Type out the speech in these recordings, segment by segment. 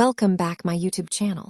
Welcome back my YouTube channel.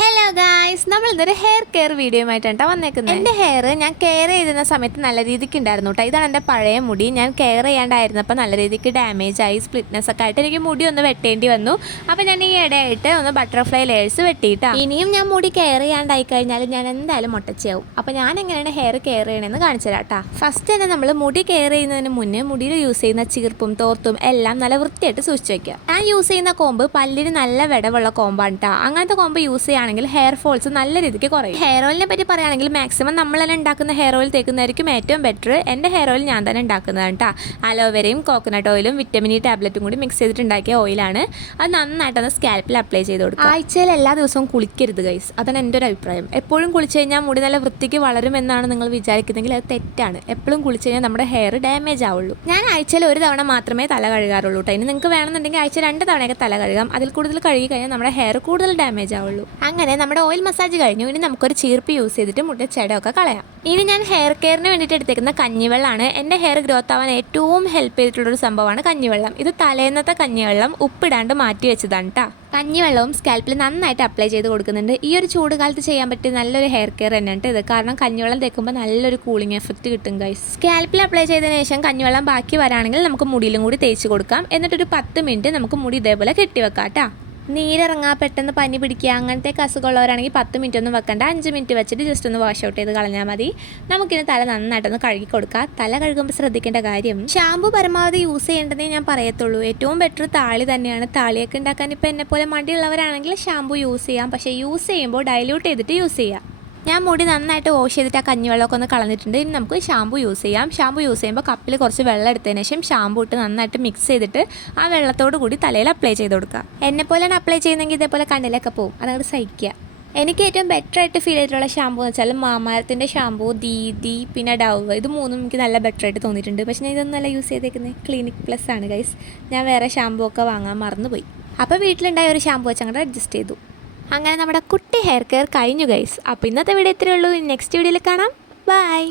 Hello guys, നമ്മൾ ഇതൊരു hair care video ആയിട്ടാണ് വന്നേക്കുന്നത്. എൻ്റെ ഹെയർ ഞാൻ കെയർ ചെയ്തിരുന്ന സമയത്ത് നല്ല രീതിക്ക് ഉണ്ടായിരുന്നു കേട്ടോ. ഇതാണ് എൻ്റെ പഴയ മുടി. ഞാൻ കെയർ ചെയ്യാണ്ടായിരുന്നപ്പോൾ നല്ല രീതിക്ക് ഡാമേജ് ആയി, സ്പ്ലിറ്റ്നെസ് ഒക്കെ ആയിട്ട് എനിക്ക് മുടി ഒന്ന് വെട്ടേണ്ടി വന്നു. അപ്പോൾ ഞാൻ ഈ ഇടയായിട്ട് ഒന്ന് ബട്ടർഫ്ലൈ ലേയേഴ്സ് വെട്ടിയിട്ടാ. ഇനിയും ഞാൻ മുടി കെയർ ചെയ്യാണ്ടായി കഴിഞ്ഞാൽ ഞാൻ എന്തായാലും മുട്ടച്ചയാവും. അപ്പോൾ ഞാൻ എങ്ങനെയാണ് ഹെയർ കെയർ ചെയ്യണമെന്ന് കാണിച്ചു തരാം കേട്ടോ. ഫസ്റ്റ് തന്നെ നമ്മൾ മുടി കെയർ ചെയ്യുന്നതിന് മുന്നേ മുടിയിൽ യൂസ് ചെയ്യുന്ന ചീർപ്പും തോർത്തും എല്ലാം നല്ല വൃത്തിയായിട്ട് സൂക്ഷിച്ച് വയ്ക്കുക. ഞാൻ യൂസ് ചെയ്യുന്ന കോമ്പ് പല്ലിന് നല്ല വിടവുള്ള കോമ്പാണ് കേട്ടോ. അങ്ങനത്തെ കോമ്പ് യൂസ് ചെയ്യുകയാണെങ്കിൽ ഹെയർ ഫോൾസ് നല്ല രീതിക്ക് കുറയും. ഹെയർ ഓയിലിനെ പറ്റി പറയുകയാണെങ്കിൽ മാക്സിമം നമ്മൾ തന്നെ ഉണ്ടാക്കുന്ന ഹെയർ ഓയിൽ തേക്കുന്നതായിരിക്കും ഏറ്റവും ബെറ്റർ. എൻ്റെ ഹെയർ ഓയിൽ ഞാൻ തന്നെ ഉണ്ടാക്കുന്നതാണ് കേട്ടോ. അലോവേരയും കോക്കനട്ട് ഓയിലും വിറ്റമിൻ ഇ ടാബ്ലറ്റും കൂടി മിക്സ് ചെയ്തിട്ടുണ്ടാക്കിയ ഓയിലാണ്. അത് നന്നായിട്ടൊന്ന് സ്കാൽപ്പിൽ അപ്ലൈ ചെയ്ത് കൊടുക്കുക. ആഴ്ചയിൽ എല്ലാ ദിവസവും കുളിക്കരുത് ഗൈസ്, അതാണ് എൻ്റെ ഒരു അഭിപ്രായം. എപ്പോഴും കുളിച്ച് കഴിഞ്ഞാൽ മുടി നല്ല വൃത്തിക്ക് വളരുമെന്നാണ് നിങ്ങൾ വിചാരിക്കുന്നതെങ്കിൽ അത് തെറ്റാണ്. എപ്പോഴും കുളിച്ച് കഴിഞ്ഞാൽ നമ്മുടെ ഹെയർ ഡാമേജ് ആവുള്ളൂ. ഞാൻ ആഴ്ചയിൽ ഒരു തവണ മാത്രമേ തല കഴുകാറുള്ളൂ കേട്ടോ. ഇനി നിങ്ങൾക്ക് വേണമെന്നുണ്ടെങ്കിൽ ആഴ്ച 2 തവണയൊക്കെ തല കഴുകാം. അതിൽ കൂടുതൽ കഴുകി കഴിഞ്ഞാൽ നമ്മുടെ ഹെയർ കൂടുതൽ ഡാമേജ് ആവുള്ളൂ. അങ്ങനെ നമ്മുടെ ഓയിൽ മസാജ് കഴിഞ്ഞു. ഇനി നമുക്കൊരു ചീർപ്പ് യൂസ് ചെയ്തിട്ട് മുട്ട ചെടയൊക്കെ കളയാം. ഇനി ഞാൻ ഹെയർ കെയറിന് വേണ്ടിയിട്ട് എടുത്തേക്കുന്ന കഞ്ഞിവെള്ളമാണ്. എൻ്റെ ഹെയർ ഗ്രോത്ത് ആവാൻ ഏറ്റവും ഹെൽപ്പ് ചെയ്തിട്ടുള്ളൊരു സംഭവമാണ് കഞ്ഞിവെള്ളം. ഇത് തലേന്നത്തെ കഞ്ഞിവെള്ളം ഉപ്പിടാണ്ട് മാറ്റി വെച്ചതാണ് കേട്ടോ. കഞ്ഞിവെള്ളവും സ്കാൽപ്പിൽ നന്നായിട്ട് അപ്ലൈ ചെയ്ത് കൊടുക്കുന്നുണ്ട്. ഈ ഒരു ചൂട് കാലത്ത് ചെയ്യാൻ പറ്റിയ നല്ലൊരു ഹെയർ കെയർ തന്നെയാണ് ഇത്. കാരണം കഞ്ഞിവെള്ളം തേക്കുമ്പോൾ നല്ലൊരു കൂളിംഗ് എഫക്റ്റ് കിട്ടും ഗൈസ്. സ്കാൽപ്പിൽ അപ്ലൈ ചെയ്തതിന് ശേഷം കഞ്ഞിവെള്ളം ബാക്കി വരാണെങ്കിൽ നമുക്ക് മുടിയിലും കൂടി തേച്ച് കൊടുക്കാം. എന്നിട്ടൊരു 10 മിനിറ്റ് നമുക്ക് മുടി ഇതേപോലെ കെട്ടിവെക്കാം കേട്ടോ. നീരിറങ്ങാൻ പെട്ടെന്ന് പനി പിടിക്കുക അങ്ങനത്തെ അസുഖമുള്ളവരാണെങ്കിൽ 10 മിനിറ്റ് ഒന്നും വെക്കണ്ട, 5 മിനിറ്റ് വെച്ചിട്ട് ജസ്റ്റ് ഒന്ന് വാഷ് ഔട്ട് ചെയ്ത് കളഞ്ഞാൽ മതി. നമുക്കിനി തല നന്നായിട്ടൊന്ന് കഴുകി കൊടുക്കുക. തല കഴുകുമ്പോൾ ശ്രദ്ധിക്കേണ്ട കാര്യം, ഷാമ്പു പരമാവധി യൂസ് ചെയ്യേണ്ടതേ ഞാൻ പറയത്തുള്ളൂ. ഏറ്റവും ബെറ്റർ താളി തന്നെയാണ്. താളിയൊക്കെ ഉണ്ടാക്കാൻ ഇപ്പോൾ എന്നെപ്പോലെ മടിയുള്ളവരാണെങ്കിൽ ഷാമ്പു യൂസ് ചെയ്യാം. പക്ഷേ യൂസ് ചെയ്യുമ്പോൾ ഡൈല്യൂട്ട് ചെയ്തിട്ട് യൂസ് ചെയ്യാം. ഞാൻ മുടി നന്നായിട്ട് വാഷ് ചെയ്തിട്ട് ആ കഞ്ഞിവെള്ളമൊക്കെ ഒന്ന് കളഞ്ഞിട്ടുണ്ട്. ഇനി നമുക്ക് ഷാമ്പു യൂസ് ചെയ്യാം. ഷാമ്പു യൂസ് ചെയ്യുമ്പോൾ കപ്പിൽ കുറച്ച് വെള്ളം എടുത്തതിന് ശേഷം ഷാമ്പു ഇട്ട് നന്നായിട്ട് മിക്സ് ചെയ്തിട്ട് ആ വെള്ളത്തോട് കൂടി തലയിൽ അപ്ലൈ ചെയ്ത് കൊടുക്കുക. എന്നെപ്പോലെയാണ് അപ്ലൈ ചെയ്യുന്നതെങ്കിൽ ഇതേപോലെ കണ്ണിലൊക്കെ പോകും, അതങ്ങോട്ട് സഹിക്കുക. എനിക്ക് ഏറ്റവും ബെറ്റർ ആയിട്ട് ഫീൽ ചെയ്തിട്ടുള്ള ഷാമ്പൂ എന്ന് വെച്ചാൽ മാമാരത്തിൻ്റെ ഷാമ്പൂ, ദീദി, പിന്നെ ഡവ്. ഇത് മൂന്നും എനിക്ക് നല്ല ബെറ്റർ ആയിട്ട് തോന്നിയിട്ടുണ്ട്. പക്ഷേ ഞാൻ ഇതൊന്നും നല്ല യൂസ് ചെയ്തേക്കുന്നത് ക്ലിനിക് പ്ലസ് ആണ് ഗൈസ്. ഞാൻ വേറെ ഷാമ്പൂ ഒക്കെ വാങ്ങാൻ മറന്നുപോയി. അപ്പോൾ വീട്ടിലുണ്ടായ ഒരു ഷാമ്പൂ വെച്ച് അങ്ങോട്ട് അഡ്ജസ്റ്റ് ചെയ്തു. അങ്ങനെ നമ്മുടെ കുട്ടി ഹെയർ കെയർ കഴിഞ്ഞു ഗൈസ്. അപ്പോൾ ഇന്നത്തെ വീഡിയോ ഇത്രയേ ഉള്ളൂ. നെക്സ്റ്റ് വീഡിയോയിൽ കാണാം. ബൈ.